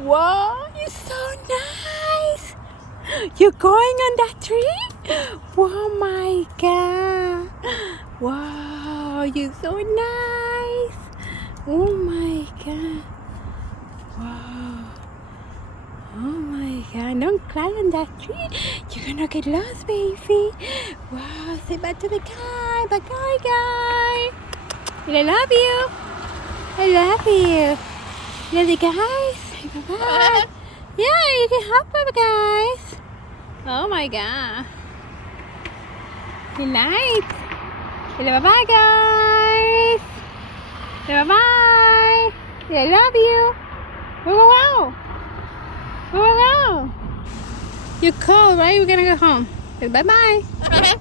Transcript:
Wow, you're so nice. You're going on that tree? Oh my God. Wow, you're so nice. Oh my God. Wow. Oh my God. Don't climb on that tree. You're gonna get lost, baby. Wow, say bye to the guy. Bye, guy. I love you. I love you. Love you guys. Bye-bye. Yeah, you can help them, guys. Oh my God. Good night. Bye-bye, guys. Bye-bye. I love you. Wow. Wow. You're cold, right? We're gonna go home. Bye-bye.